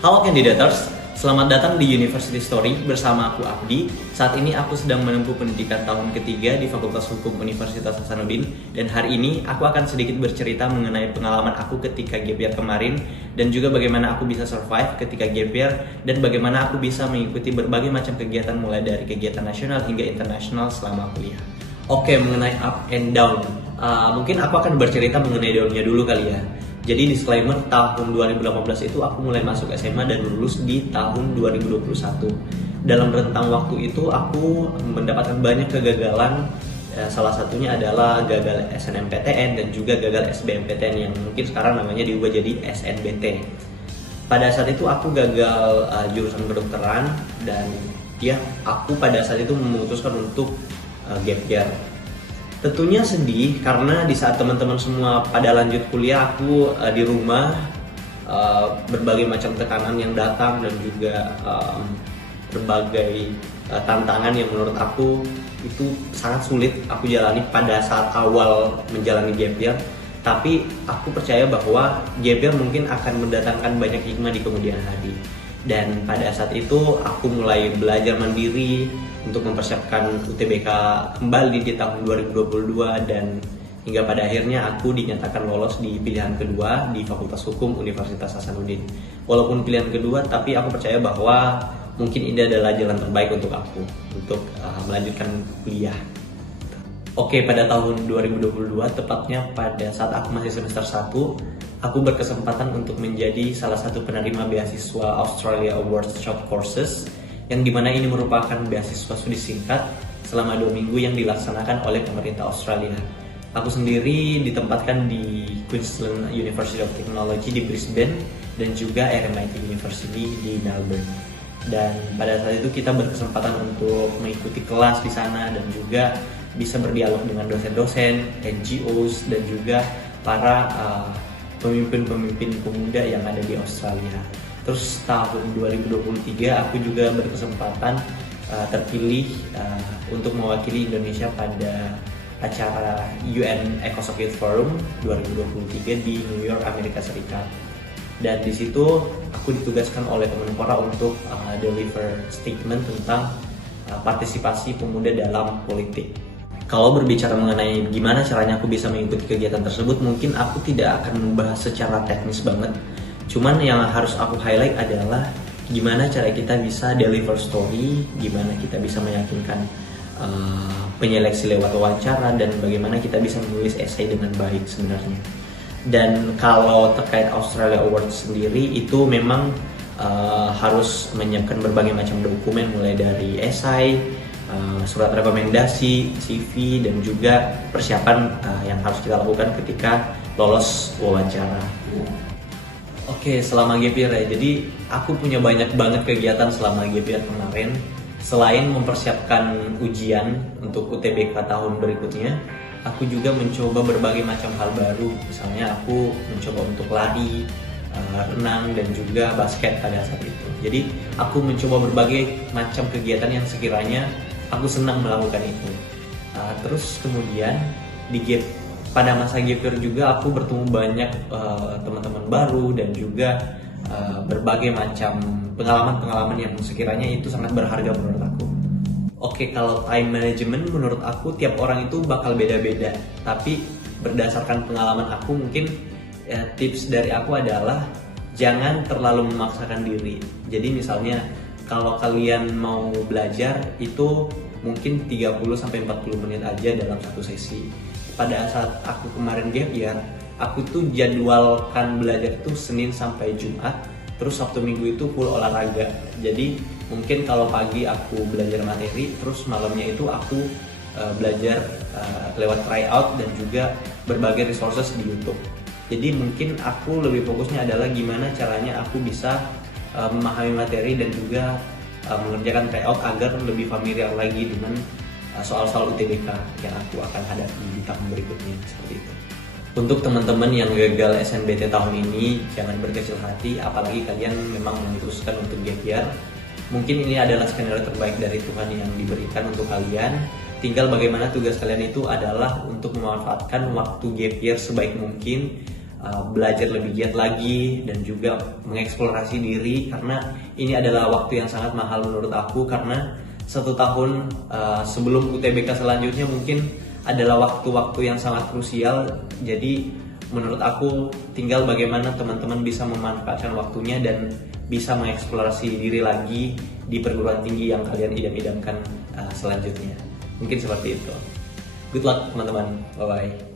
Halo Candidators, selamat datang di University Story bersama aku Abdi. Saat ini aku sedang menempuh pendidikan tahun ketiga di Fakultas Hukum Universitas Hasanuddin. Dan hari ini aku akan sedikit bercerita mengenai pengalaman aku ketika gap year kemarin, dan juga bagaimana aku bisa survive ketika gap year, dan bagaimana aku bisa mengikuti berbagai macam kegiatan mulai dari kegiatan nasional hingga internasional selama kuliah. Oke, mengenai up and down, mungkin aku akan bercerita mengenai downnya dulu kali ya. Jadi disclaimer, tahun 2018 itu aku mulai masuk SMA dan lulus di tahun 2021. Dalam rentang waktu itu aku mendapatkan banyak kegagalan. Salah satunya adalah gagal SNMPTN dan juga gagal SBMPTN yang mungkin sekarang namanya diubah jadi SNBT. Pada saat itu aku gagal jurusan kedokteran, dan ya aku pada saat itu memutuskan untuk gap year. Tentunya sedih karena di saat teman-teman semua pada lanjut kuliah, aku di rumah, berbagai macam tekanan yang datang dan juga berbagai tantangan yang menurut aku itu sangat sulit aku jalani pada saat awal menjalani gap year. Tapi aku percaya bahwa gap year mungkin akan mendatangkan banyak hikmah di kemudian hari. Dan pada saat itu aku mulai belajar mandiri untuk mempersiapkan UTBK kembali di tahun 2022, dan hingga pada akhirnya aku dinyatakan lolos di pilihan kedua di Fakultas Hukum Universitas Hasanuddin. Walaupun pilihan kedua, tapi aku percaya bahwa mungkin ini adalah jalan terbaik untuk aku untuk melanjutkan kuliah. Oke, pada tahun 2022, tepatnya pada saat aku masih semester 1, aku berkesempatan untuk menjadi salah satu penerima beasiswa Australia Awards Short Courses, yang dimana ini merupakan beasiswa studi singkat selama 2 minggu yang dilaksanakan oleh pemerintah Australia. Aku sendiri ditempatkan di Queensland University of Technology di Brisbane dan juga RMIT University di Melbourne. Dan pada saat itu kita berkesempatan untuk mengikuti kelas di sana dan juga bisa berdialog dengan dosen-dosen, NGOs, dan juga para pemimpin-pemimpin pemuda yang ada di Australia. Terus tahun 2023 aku juga berkesempatan terpilih untuk mewakili Indonesia pada acara UN EcoSocket Forum 2023 di New York, Amerika Serikat. Dan di situ aku ditugaskan oleh Kemenpora untuk deliver statement tentang partisipasi pemuda dalam politik. Kalau berbicara mengenai gimana caranya aku bisa mengikuti kegiatan tersebut, mungkin aku tidak akan membahas secara teknis banget. Cuman yang harus aku highlight adalah gimana cara kita bisa deliver story, gimana kita bisa meyakinkan penyeleksi lewat wawancara, dan bagaimana kita bisa menulis essay dengan baik sebenarnya. Dan kalau terkait Australia Awards sendiri, itu memang harus menyiapkan berbagai macam dokumen, mulai dari essay, surat rekomendasi, CV, dan juga persiapan yang harus kita lakukan ketika lolos wawancara. Oke, selama gap year ya, jadi aku punya banyak banget kegiatan selama gap year kemarin. Selain mempersiapkan ujian untuk UTBK tahun berikutnya, aku juga mencoba berbagai macam hal baru. Misalnya aku mencoba untuk lari, renang, dan juga basket pada saat itu. Jadi aku mencoba berbagai macam kegiatan yang sekiranya aku senang melakukan itu. Terus kemudian pada masa gap year juga aku bertemu banyak teman-teman baru dan juga berbagai macam pengalaman-pengalaman yang sekiranya itu sangat berharga menurut aku. Oke, kalau time management menurut aku tiap orang itu bakal beda-beda, tapi berdasarkan pengalaman aku mungkin tips dari aku adalah jangan terlalu memaksakan diri. Jadi misalnya kalau kalian mau belajar itu mungkin 30-40 menit aja dalam satu sesi. Pada saat aku kemarin gap year, aku tuh jadwalkan belajar tuh Senin sampai Jumat, terus Sabtu Minggu itu full olahraga. Jadi mungkin kalau pagi aku belajar materi, terus malamnya itu aku belajar lewat tryout dan juga berbagai resources di YouTube. Jadi mungkin aku lebih fokusnya adalah gimana caranya aku bisa memahami materi dan juga mengerjakan tryout agar lebih familiar lagi dengan soal-soal UTBK yang aku akan hadapi di tahun berikutnya, seperti itu. Untuk teman-teman yang gagal SNBT tahun ini, jangan berkecil hati, apalagi kalian memang memutuskan untuk gap year. Mungkin ini adalah skenario terbaik dari Tuhan yang diberikan untuk kalian. Tinggal bagaimana tugas kalian itu adalah untuk memanfaatkan waktu gap year sebaik mungkin, belajar lebih giat lagi dan juga mengeksplorasi diri, karena ini adalah waktu yang sangat mahal menurut aku, karena 1 tahun sebelum UTBK selanjutnya mungkin adalah waktu-waktu yang sangat krusial. Jadi menurut aku tinggal bagaimana teman-teman bisa memanfaatkan waktunya dan bisa mengeksplorasi diri lagi di perguruan tinggi yang kalian idam-idamkan selanjutnya. Mungkin seperti itu. Good luck teman-teman, bye-bye.